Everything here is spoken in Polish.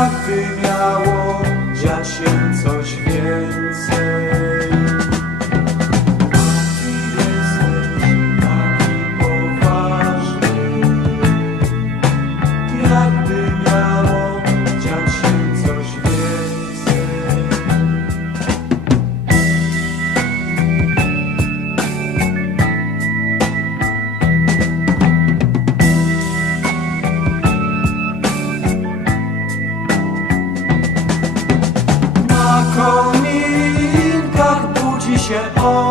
jakby miało dziać się coś się ogień